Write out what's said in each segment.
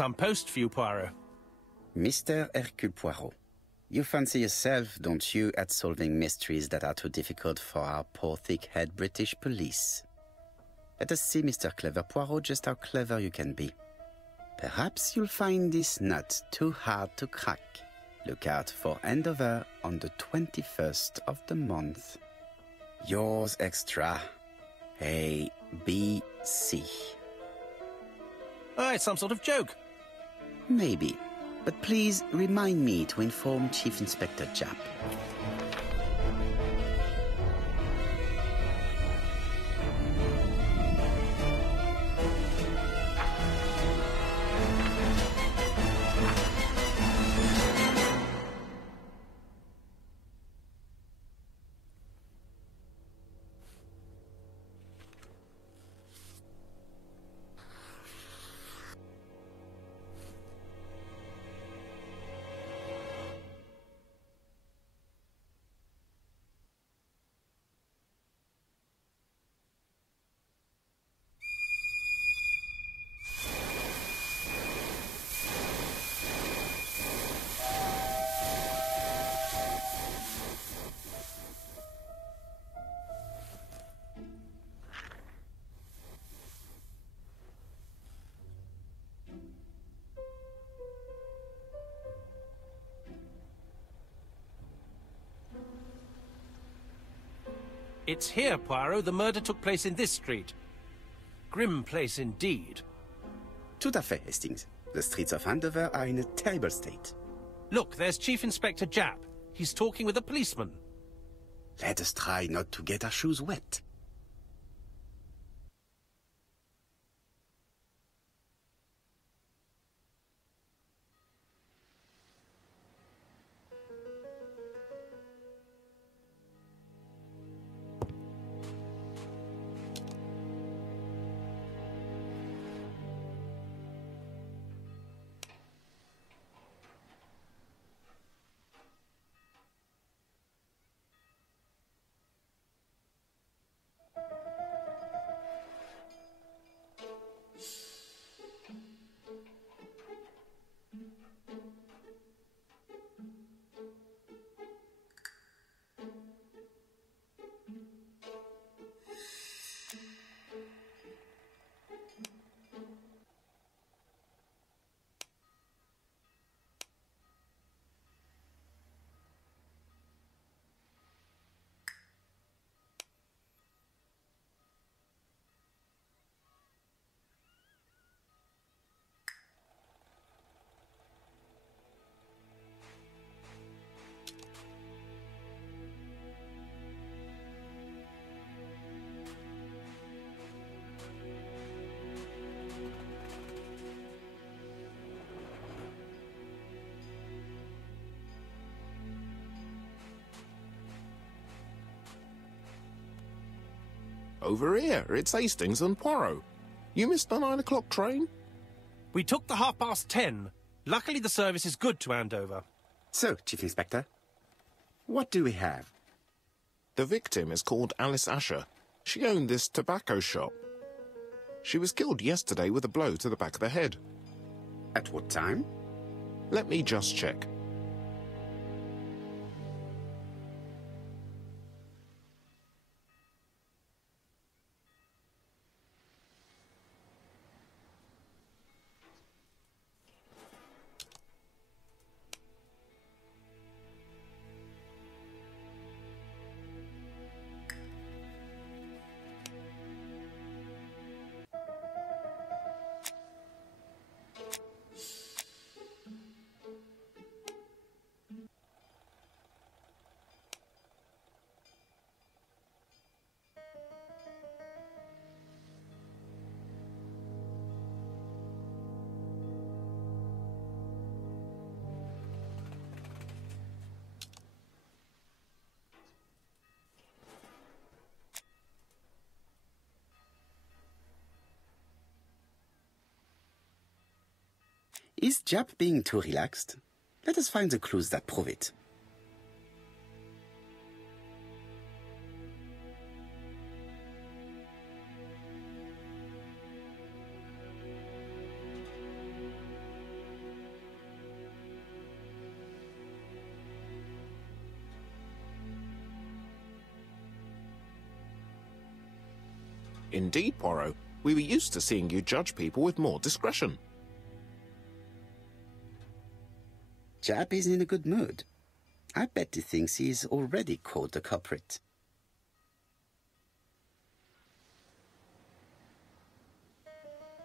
some post for you, Poirot. Mr. Hercule Poirot, you fancy yourself, don't you, at solving mysteries that are too difficult for our poor thick-head British police? Let us see, Mr. Clever Poirot, just how clever you can be. Perhaps you'll find this nut too hard to crack. Look out for handover on the 21st of the month. Yours extra, A, B, C. Oh, it's some sort of joke. Maybe, but please remind me to inform Chief Inspector Japp. It's here, Poirot. The murder took place in this street. Grim place indeed. Tout à fait, Hastings. The streets of Andover are in a terrible state. Look, there's Chief Inspector Japp. He's talking with a policeman. Let us try not to get our shoes wet. Over here, it's Hastings and Poirot. You missed the 9 o'clock train? We took the 10:30. Luckily, the service is good to Andover. So, Chief Inspector, what do we have? The victim is called Alice Asher. She owned this tobacco shop. She was killed yesterday with a blow to the back of the head. At what time? Let me just check. Is Japp being too relaxed? Let us find the clues that prove it. Indeed, Poirot. We were used to seeing you judge people with more discretion. Jap is in a good mood. I bet he thinks he's already caught the culprit.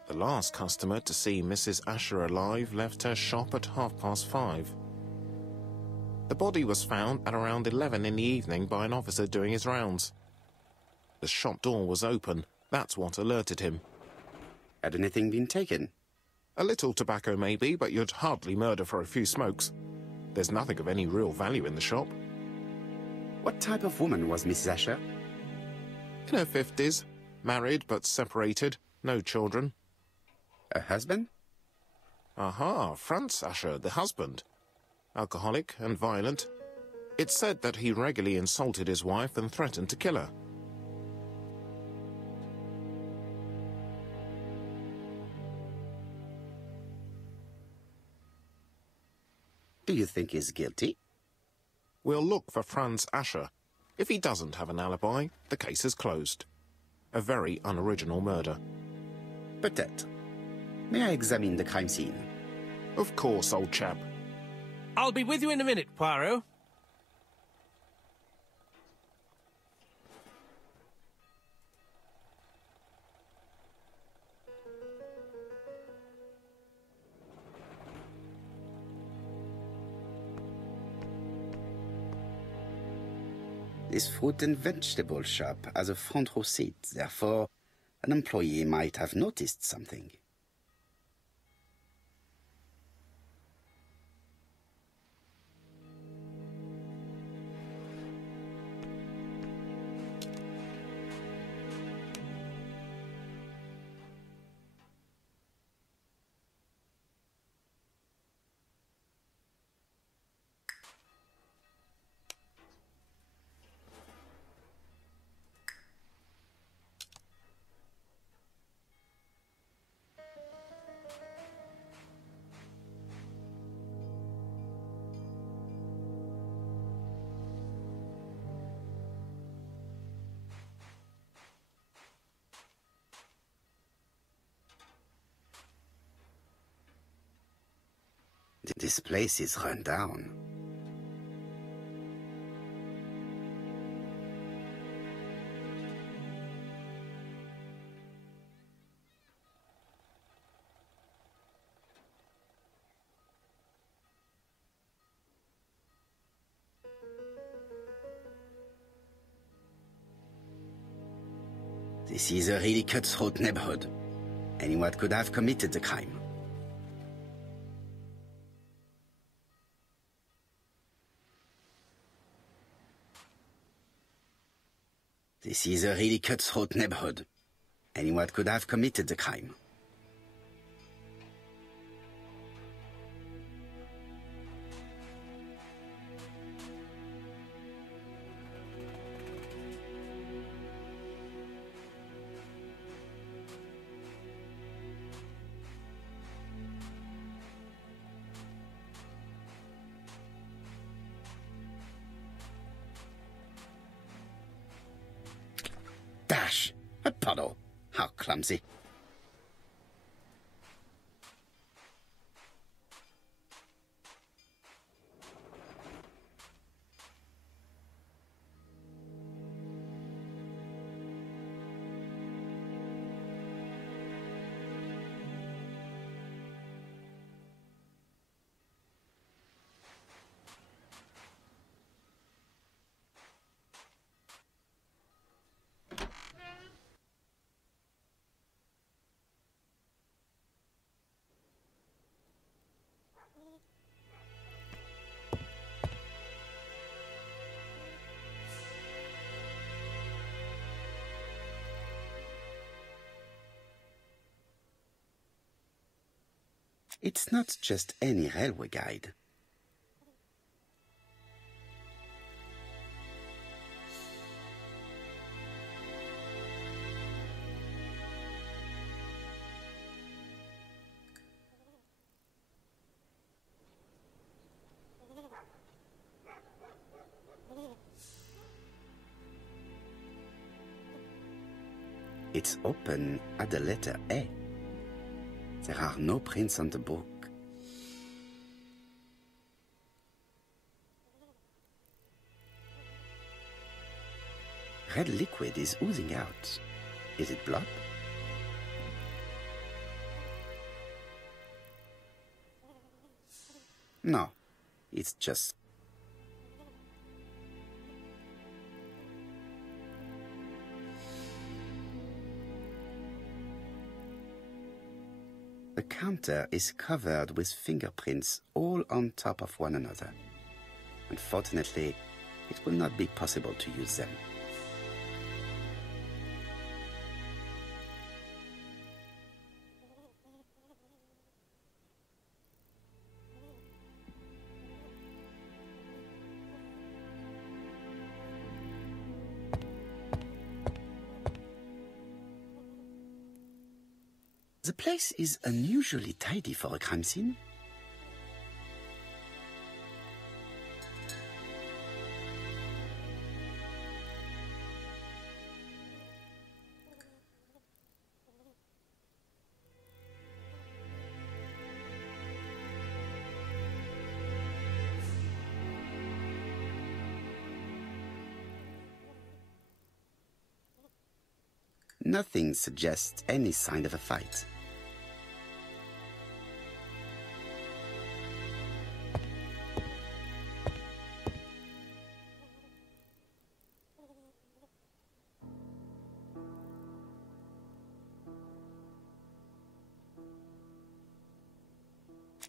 The last customer to see Mrs. Asher alive left her shop at 5:30. The body was found at around 11 in the evening by an officer doing his rounds. The shop door was open. That's what alerted him. Had anything been taken? A little tobacco maybe, but you'd hardly murder for a few smokes. There's nothing of any real value in the shop. What type of woman was Mrs. Asher? In her 50s, married but separated, no children. A husband? Aha, Franz Asher, the husband. Alcoholic and violent. It's said that he regularly insulted his wife and threatened to kill her. Do you think he's guilty? We'll look for Franz Asher. If he doesn't have an alibi, the case is closed. A very unoriginal murder. Peut-être. May I examine the crime scene? Of course, old chap. I'll be with you in a minute, Poirot. This fruit and vegetable shop has a front row seat, therefore an employee might have noticed something. This place is run down. This is a really cutthroat neighborhood. Anyone could have committed the crime. This is a really cutthroat neighborhood. Anyone could have committed the crime. Dash! A puddle! How clumsy. It's not just any railway guide. It's open at the letter A. There are no prints on the book. Red liquid is oozing out. Is it blood? No, it's just... The counter is covered with fingerprints all on top of one another. Unfortunately, it will not be possible to use them. The place is unusually tidy for a crime scene. Nothing suggests any sign of a fight.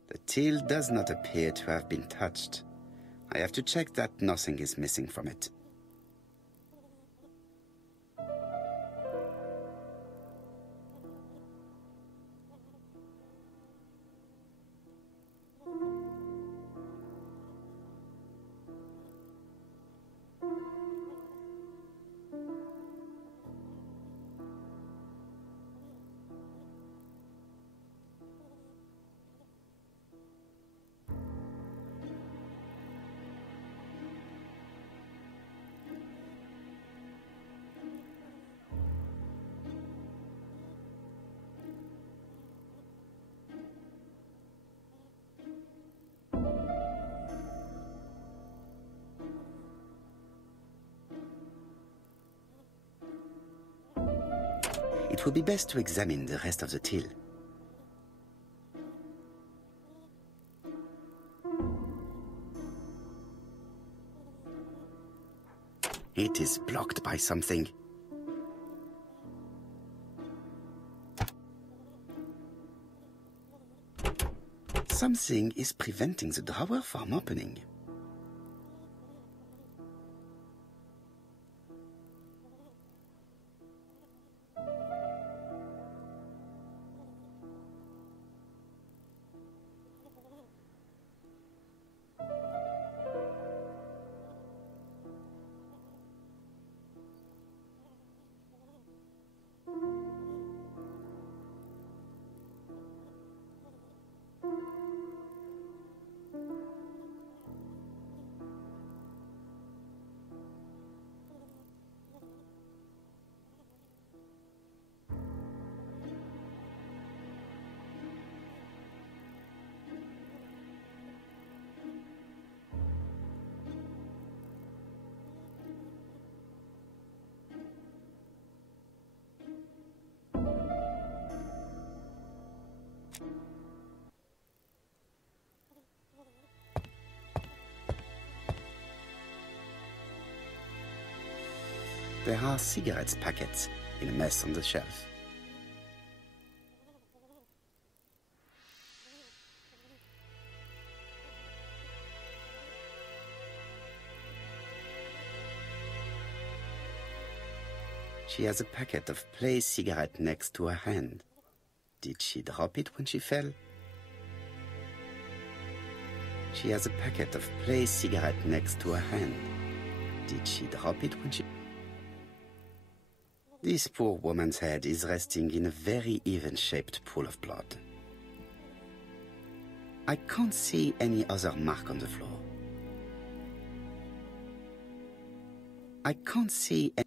The till does not appear to have been touched. I have to check that nothing is missing from it. It would be best to examine the rest of the till. It is blocked by something. Something is preventing the drawer from opening. There are cigarettes packets in a mess on the shelf. She has a packet of Play cigarette next to her hand. Did she drop it when she fell? She has a packet of Play cigarette next to her hand. Did she drop it when she... This poor woman's head is resting in a very even-shaped pool of blood. I can't see any other mark on the floor. I can't see any...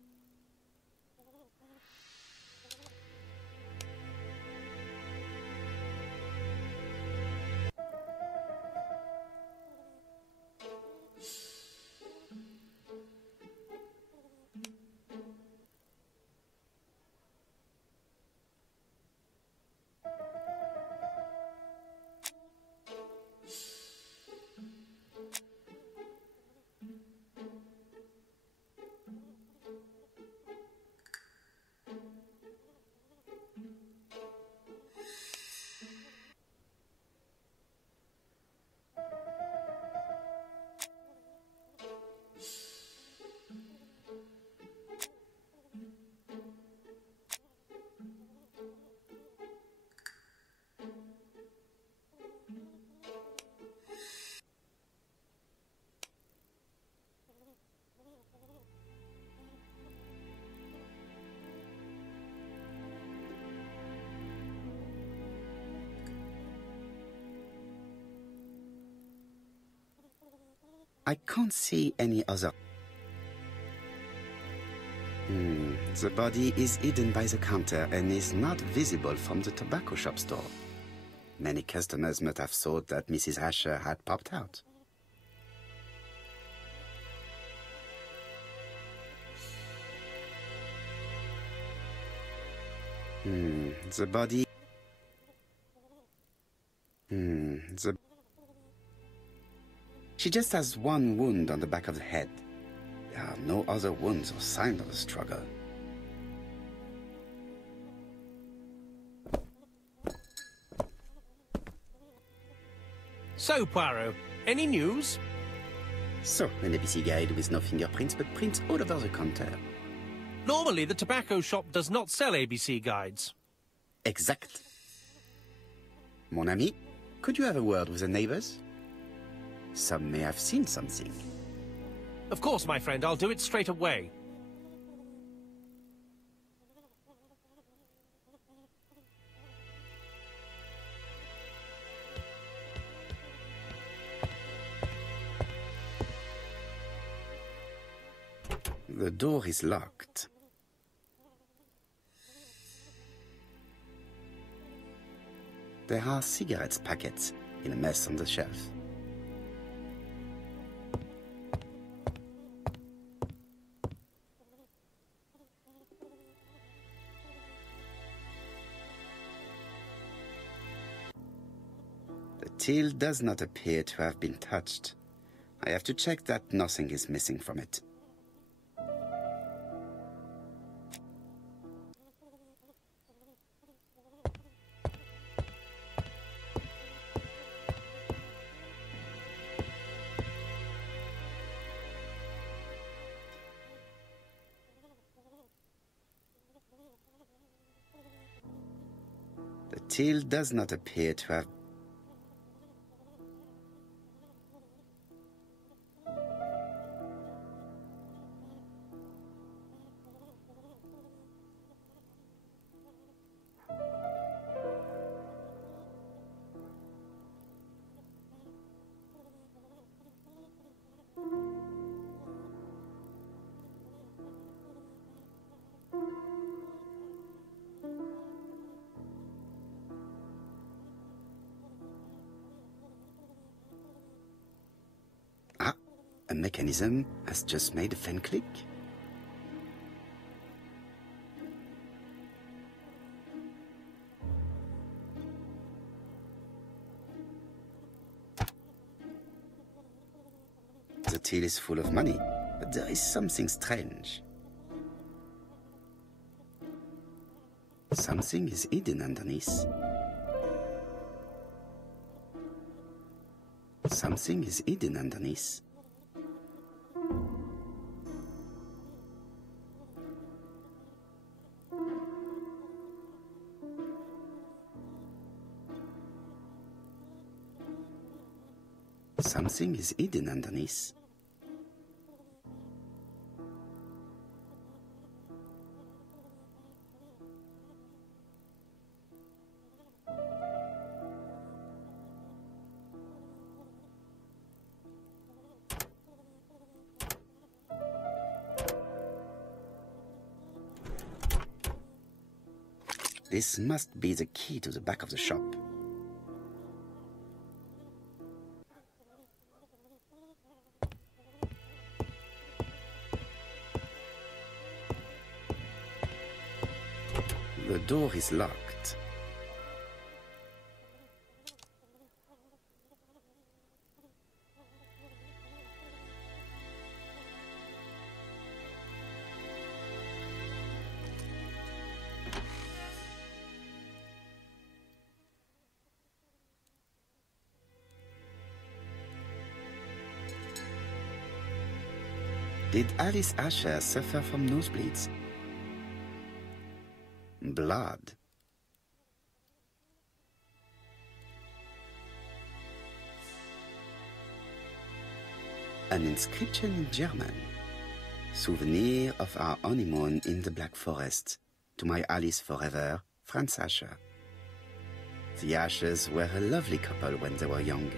I can't see any other. The body is hidden by the counter and is not visible from the tobacco shop store. Many customers must have thought that Mrs. Asher had popped out. The body... She just has one wound on the back of the head. There are no other wounds or signs of a struggle. So, Poirot, any news? So, an ABC guide with no fingerprints but prints all over the counter. Normally, the tobacco shop does not sell ABC guides. Exact. Mon ami, could you have a word with the neighbors? Some may have seen something. Of course, my friend, I'll do it straight away. The door is locked. There are cigarette packets in a mess on the shelf. The till does not appear to have been touched. I have to check that nothing is missing from it. The till does not appear to have... A mechanism has just made a fan click. The till is full of money, but there is something strange. Something is hidden underneath. Something is hidden underneath. Something is hidden underneath. This must be the key to the back of the shop. The door is locked. Did Alice Asher suffer from nosebleeds? Blood. An inscription in German. Souvenir of our honeymoon in the Black Forest. To my Alice forever, Franz Asher. The Ashers were a lovely couple when they were young.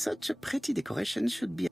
Such a pretty decoration should be...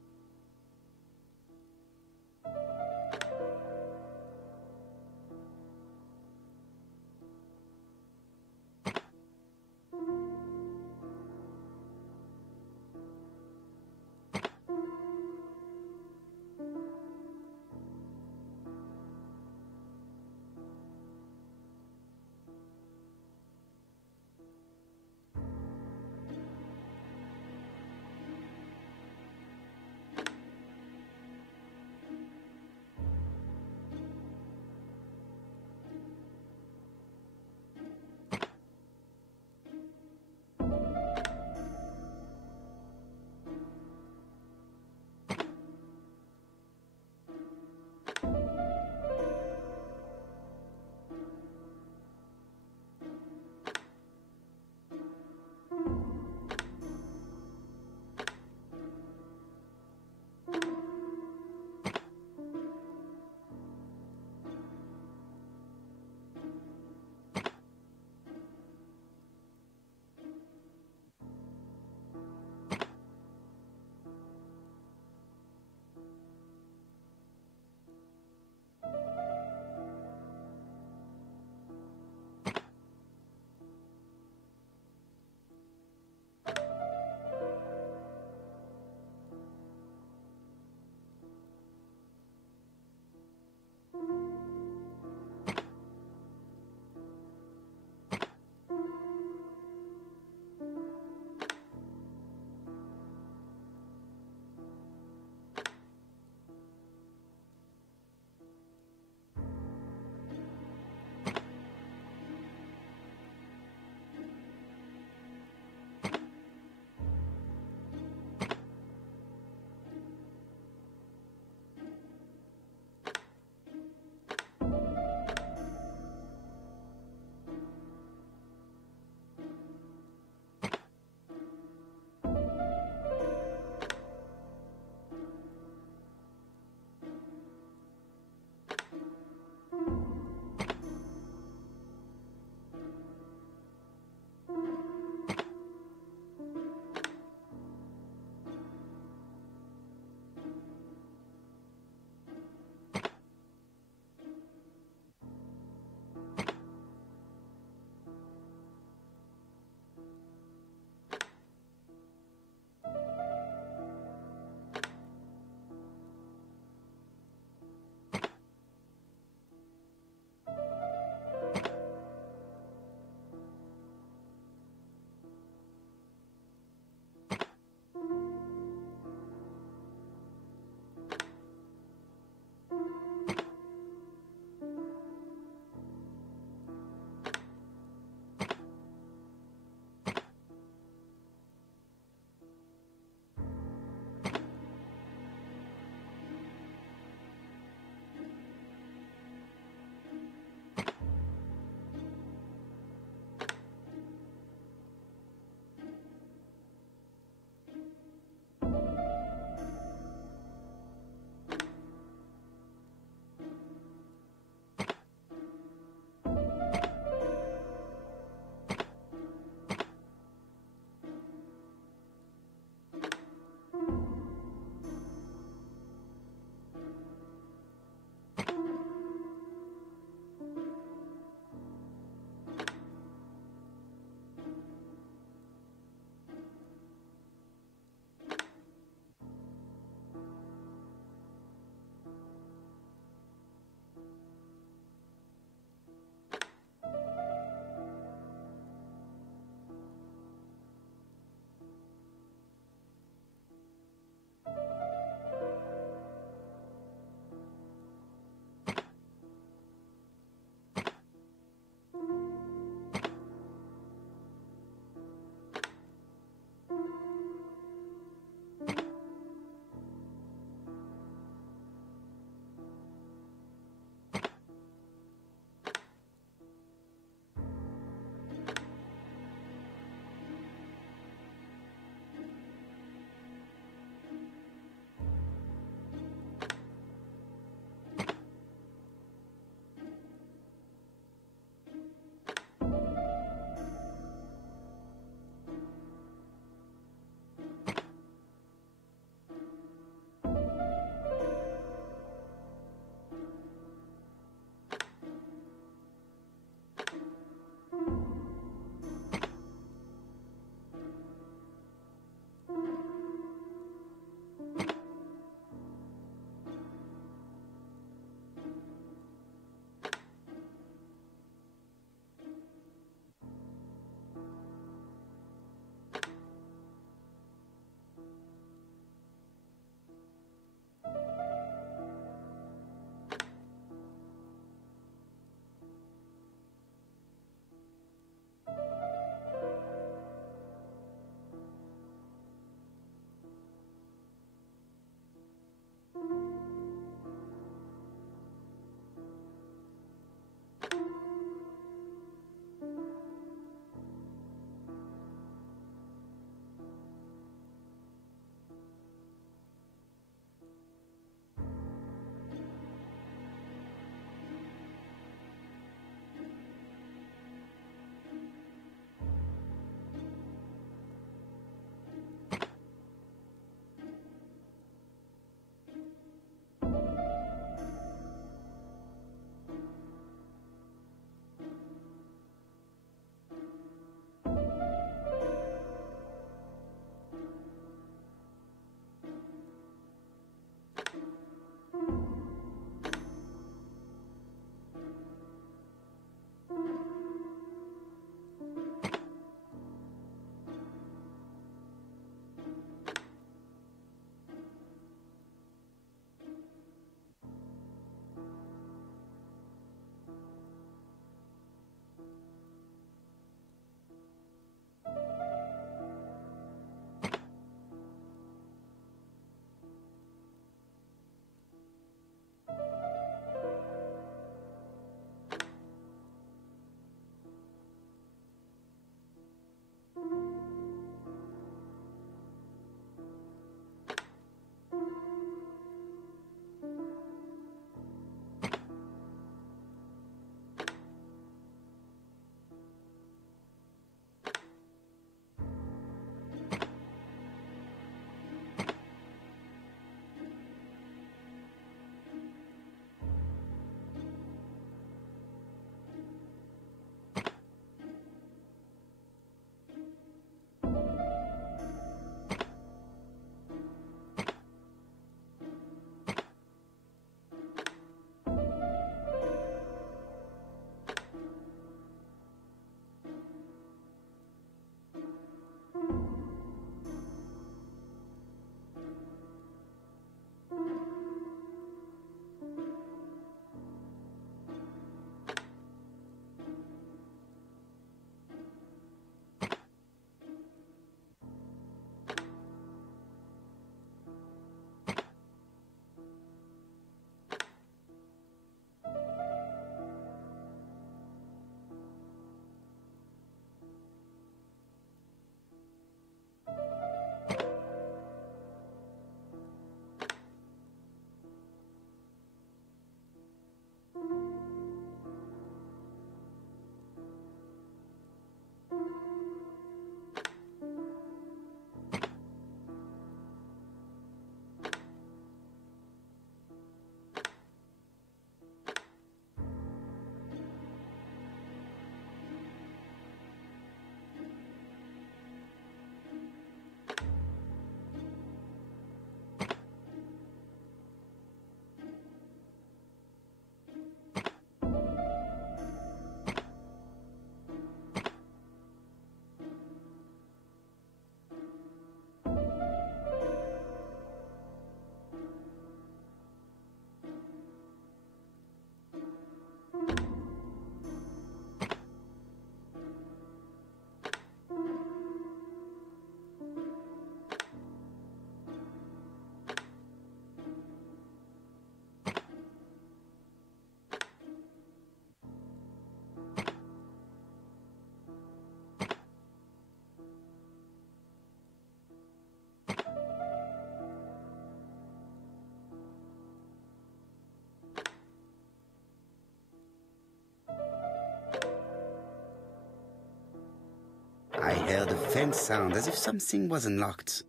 I heard a faint sound as if something was unlocked.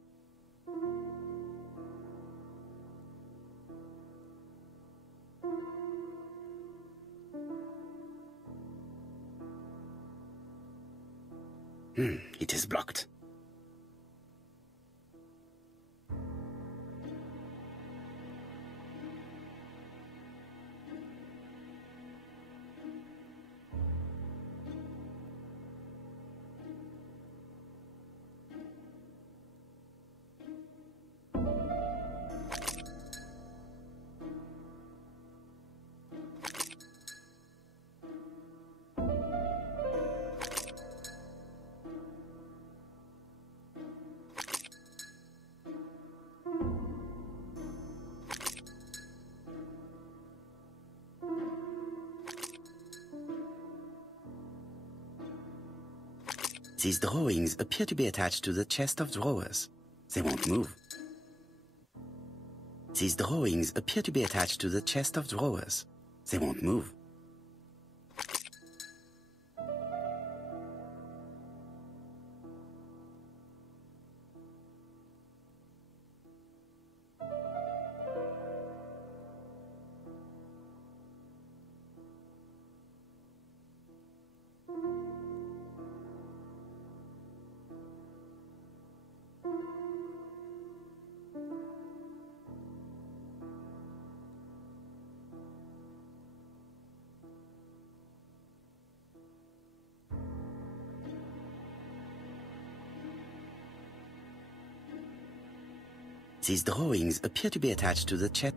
It is blocked. These drawings appear to be attached to the chest of drawers. They won't move. These drawings appear to be attached to the chest of drawers. They won't move. These drawings appear to be attached to the chest.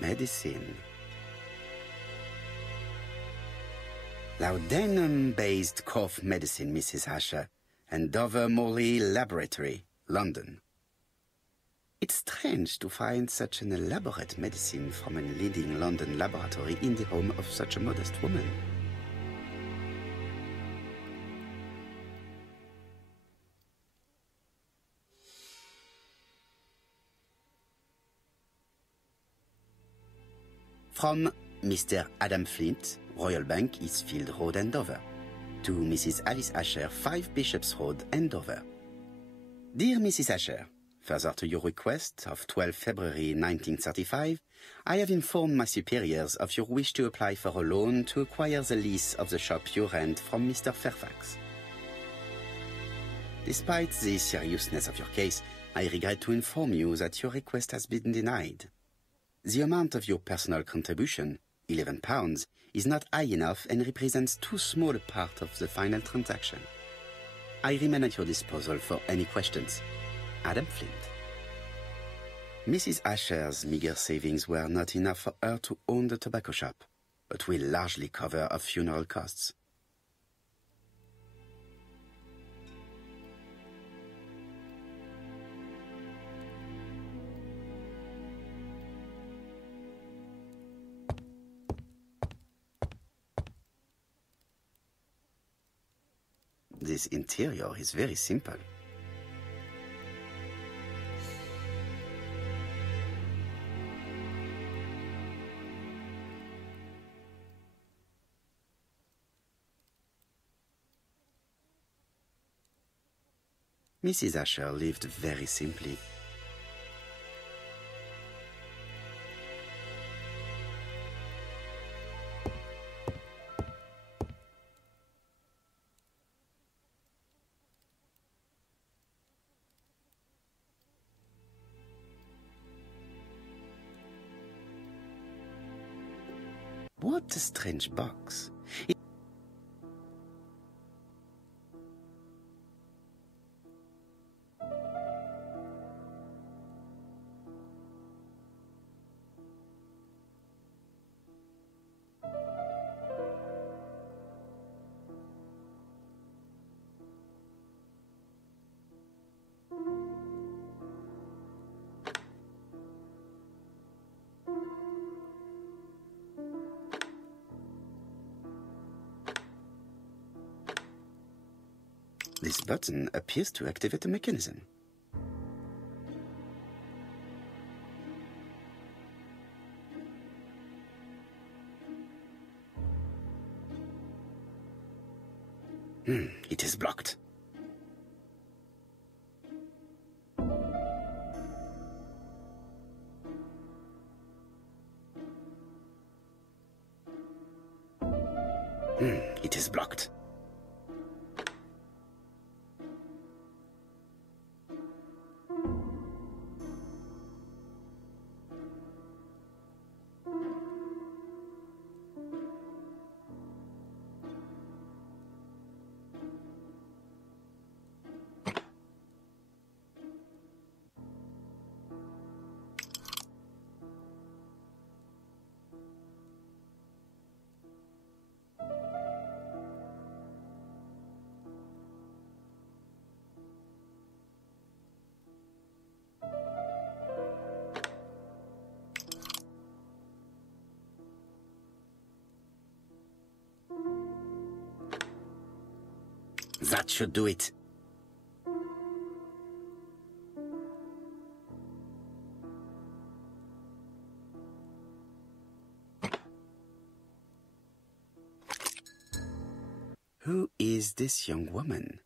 Medicine. Laudanum-based cough medicine, Mrs. Asher, and Dover Morley Laboratory, London. It's strange to find such an elaborate medicine from a leading London laboratory in the home of such a modest woman. From Mr. Adam Flint, Royal Bank, Eastfield Road, Andover. To Mrs. Alice Asher, 5 Bishops Road, Andover. Dear Mrs. Asher, further to your request of 12 February 1935, I have informed my superiors of your wish to apply for a loan to acquire the lease of the shop you rent from Mr. Fairfax. Despite the seriousness of your case, I regret to inform you that your request has been denied. The amount of your personal contribution, £11, is not high enough and represents too small a part of the final transaction. I remain at your disposal for any questions. Adam Flint. Mrs. Asher's meager savings were not enough for her to own the tobacco shop, but will largely cover her funeral costs. Mrs. interior is very simple. Mrs. Asher lived very simply. What a strange box. This button appears to activate the mechanism. It is blocked. It is blocked. That should do it. Who is this young woman?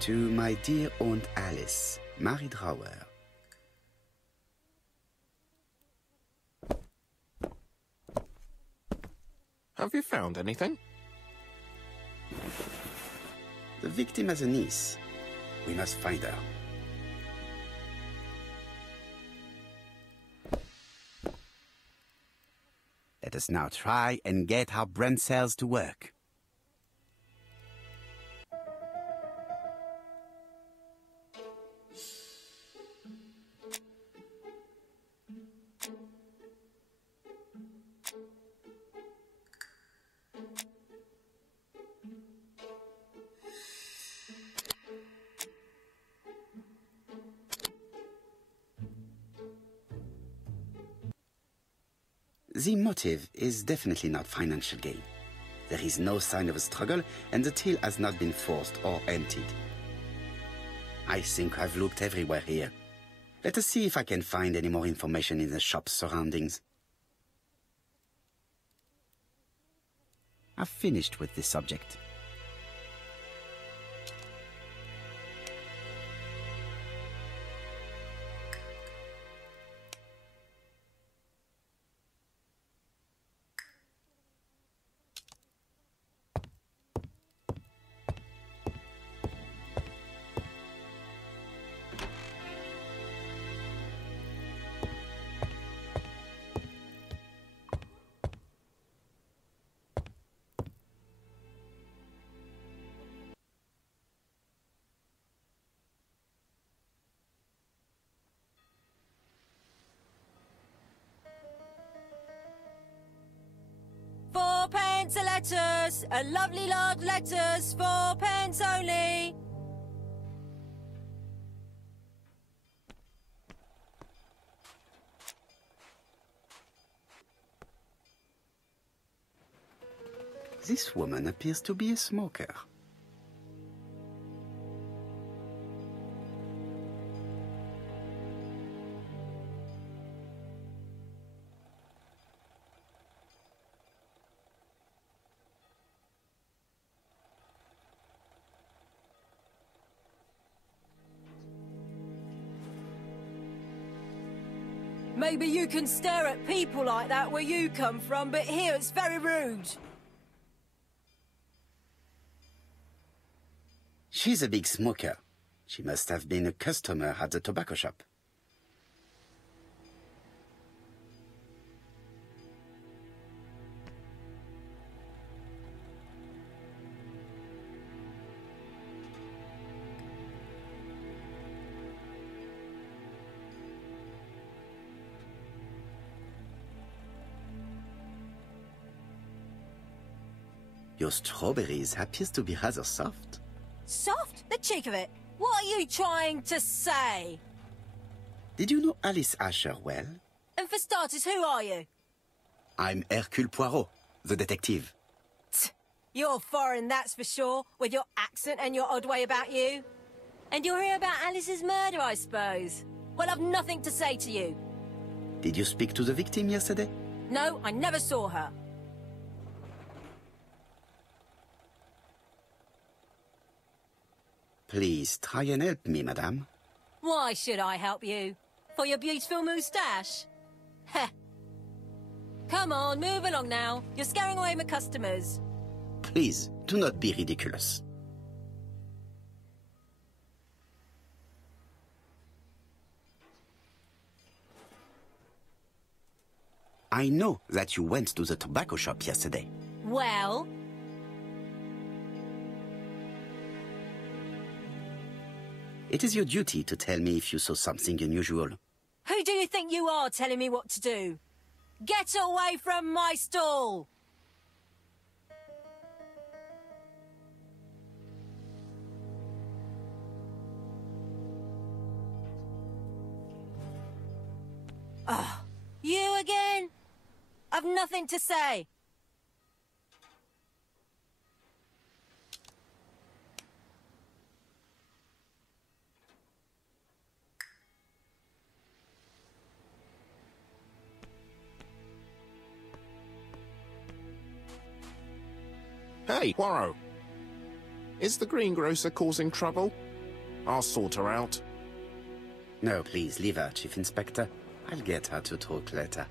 To my dear Aunt Alice, Mary Drower. Have you found anything? The victim has a niece. We must find her. Let us now try and get our brain cells to work. The motive is definitely not financial gain. There is no sign of a struggle, and the till has not been forced or emptied. I think I've looked everywhere here. Let us see if I can find any more information in the shop's surroundings. I've finished with this subject. £4 a letters, a lovely large letters, 4 pence only. This woman appears to be a smoker. Maybe you can stare at people like that where you come from, but here it's very rude. She's a big smoker. She must have been a customer at the tobacco shop. Your strawberries appears to be rather soft. Soft? The cheek of it. What are you trying to say? Did you know Alice Asher well? And for starters, who are you? I'm Hercule Poirot, the detective. You're foreign, that's for sure, with your accent and your odd way about you. And you're here about Alice's murder, I suppose. Well, I've nothing to say to you. Did you speak to the victim yesterday? No, I never saw her. Please try and help me, madame. Why should I help you? For your beautiful moustache? Heh. Come on, move along now. You're scaring away my customers. Please, do not be ridiculous. I know that you went to the tobacco shop yesterday. Well? It is your duty to tell me if you saw something unusual. Who do you think you are telling me what to do? Get away from my stall! Oh, you again? I've nothing to say. Hey, Poirot. Is the greengrocer causing trouble? I'll sort her out. No, please, leave her, Chief Inspector. I'll get her to talk later.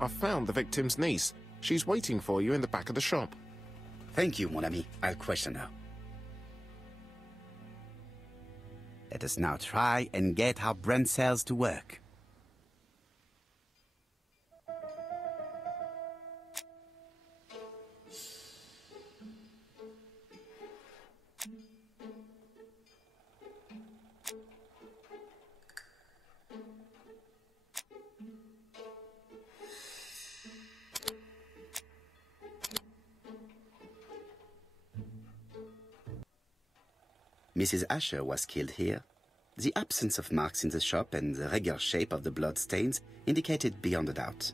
I found the victim's niece. She's waiting for you in the back of the shop. Thank you, mon ami. I'll question her. Let us now try and get our brain cells to work. Mrs. Asher was killed here. The absence of marks in the shop and the regular shape of the blood stains indicated beyond a doubt.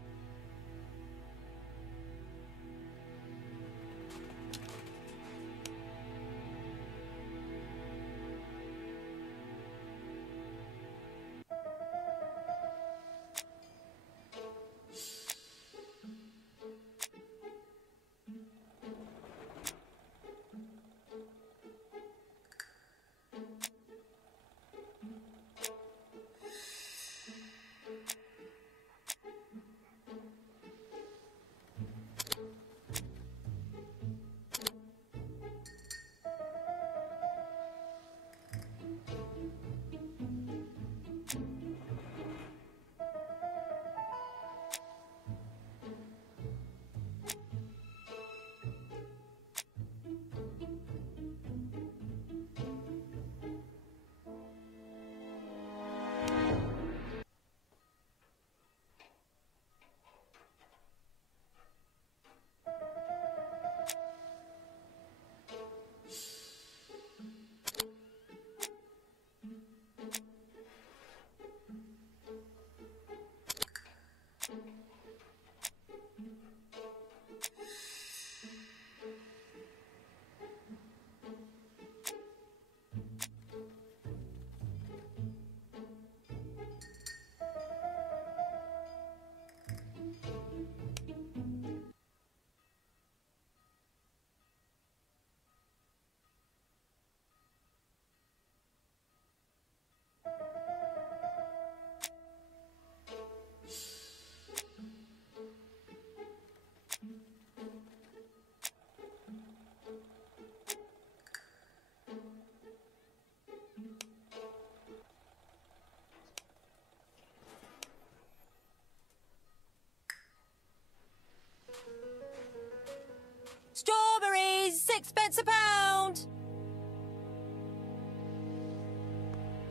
Sixpence a pound!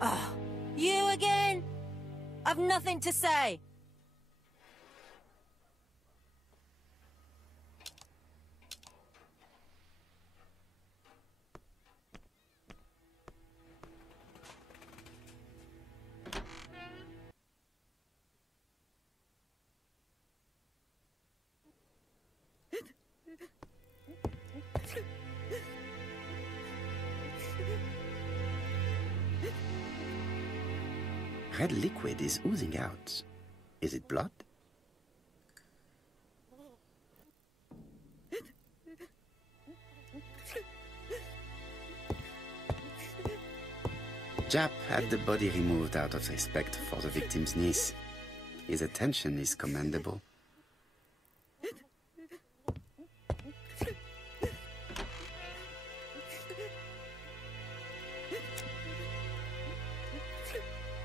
Oh, you again? I've nothing to say. Red liquid is oozing out. Is it blood? Jap had the body removed out of respect for the victim's niece. His attention is commendable.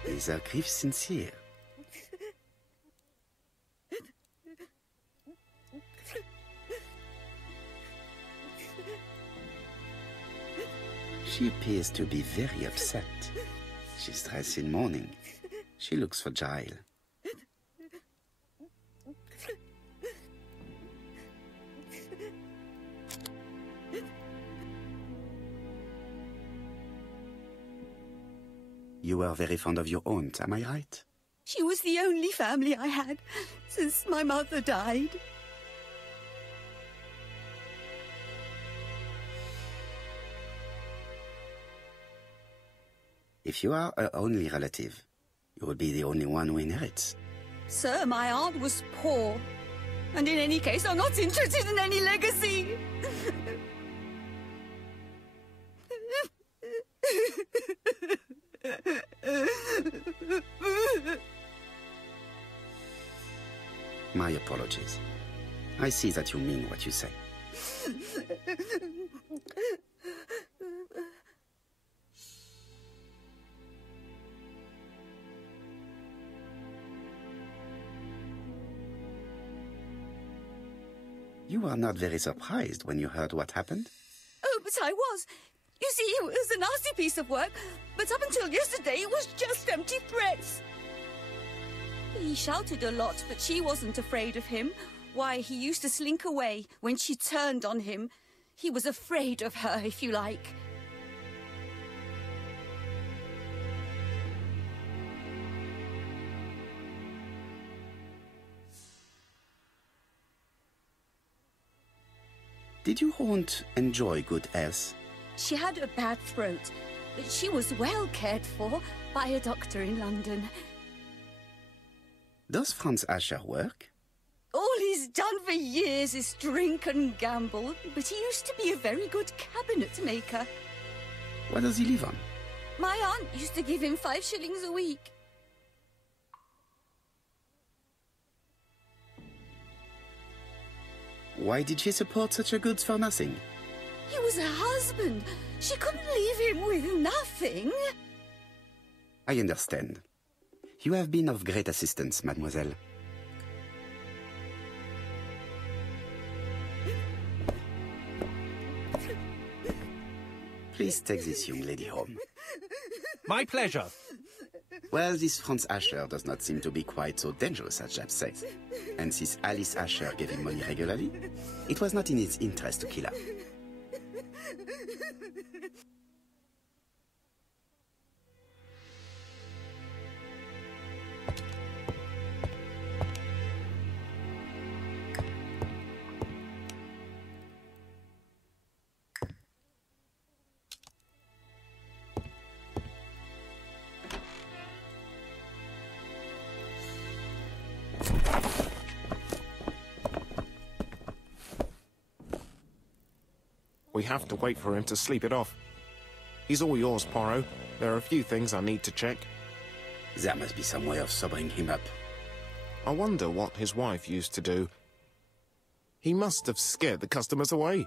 Is her grief sincere? She appears to be very upset. She's dressed in mourning. She looks fragile. You were very fond of your aunt, am I right? She was the only family I had since my mother died. If you are her only relative, you will be the only one who inherits. Sir, my aunt was poor. And in any case, I'm not interested in any legacy. My apologies. I see that you mean what you say. You are not very surprised when you heard what happened? Oh, but I was. You see, it was a nasty piece of work, but up until yesterday, it was just empty threats. He shouted a lot, but she wasn't afraid of him. Why, he used to slink away when she turned on him. He was afraid of her, if you like. Did your aunt enjoy good health? She had a bad throat, but she was well cared for by a doctor in London. Does Franz Asher work? All he's done for years is drink and gamble, but he used to be a very good cabinet maker. What does he live on? My aunt used to give him 5 shillings a week. Why did she support such a goods for nothing? He was her husband. She couldn't leave him with nothing. I understand. You have been of great assistance, mademoiselle. Please take this young lady home. My pleasure. Well, this Franz Asher does not seem to be quite so dangerous as Jap says. And since Alice Asher gave him money regularly, it was not in his interest to kill her. We have to wait for him to sleep it off. He's all yours, Poirot. There are a few things I need to check. There must be some way of sobering him up. I wonder what his wife used to do. He must have scared the customers away.